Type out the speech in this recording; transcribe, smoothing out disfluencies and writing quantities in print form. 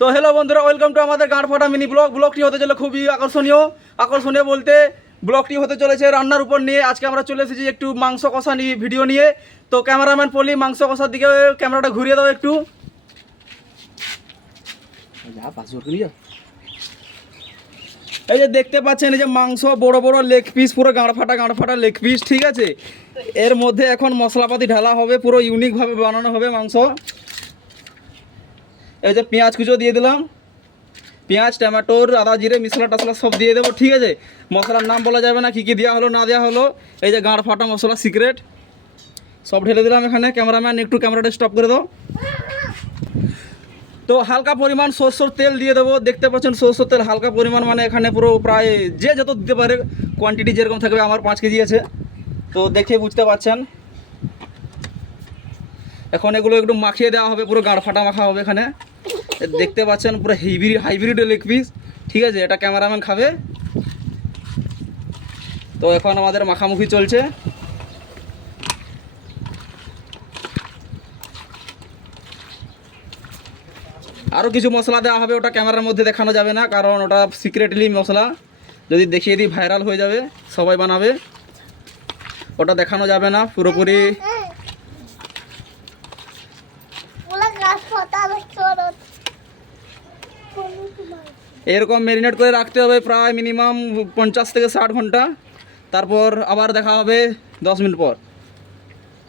তো হ্যালো বন্ধুরা, welcome to আমাদের গাঁড় ফাটা মিনি ব্লগ। ব্লগটি হতে চলে খুবই আকর্ষণীয় বলতে ব্লগটি হতে চলেছে রান্নার উপর নিয়ে। আজকে আমরা চলে এসেছি একটু মাংস কষা নিয়ে ভিডিও নিয়ে। তো ক্যামেরাম্যান পলি, মাংস কষার দিকে ক্যামেরাটা ঘুরিয়ে দাও একটু। এই যে দেখতে পাচ্ছেন, এই যে মাংস বড় বড় লেগ পিস, পুরো গাঁড় ফাটা লেগ পিস, ঠিক আছে। এর মধ্যে এখন মশলাপাতি ঢালা হবে, পুরো ইউনিকভাবে বানানো হবে মাংস। এই যে পেঁয়াজ কুচো দিয়ে দিলাম, পেঁয়াজ, টমেটোর, আদা, জিরে, মশলা টসলা সব দিয়ে দেবো, ঠিক আছে। মশলার নাম বলা যাবে না, কী কী দেওয়া হলো না দেওয়া হলো। এই যে গাঁড় ফাটা মশলা সিক্রেট সব ঢেলে দিলাম এখানে। ক্যামেরাম্যান একটু ক্যামেরাটা স্টপ করে দাও। তো হালকা পরিমাণ সরষের তেল দিয়ে দেবো। দেখতে পাচ্ছেন সরষের তেল হালকা পরিমাণ, মানে এখানে পুরো প্রায় যে যত দিতে পারে, কোয়ান্টিটি যেরকম থাকবে। আমার 5 কেজি আছে, তো দেখে বুঝতে পারছেন। এখন এগুলো একটু মাখিয়ে দেওয়া হবে, পুরো গাঁড় ফাটা মাখা হবে এখানে। দেখতে পাচ্ছেন পুরো হাইব্রিড লেগ পিস, ঠিক আছে। এটা ক্যামেরাম্যান খাবে। তো এখন আমাদের মাখামুখি চলছে। আরও কিছু মশলা দেওয়া হবে, ওটা ক্যামেরার মধ্যে দেখানো যাবে না, কারণ ওটা সিক্রেটলি মশলা। যদি দেখিয়ে দিই ভাইরাল হয়ে যাবে, সবাই বানাবে। ওটা দেখানো যাবে না পুরোপুরি। এরকম ম্যারিনেট করে রাখতে হবে প্রায় মিনিমাম 50 থেকে 60 ঘন্টা। তারপর আবার দেখা হবে 10 মিনিট পর।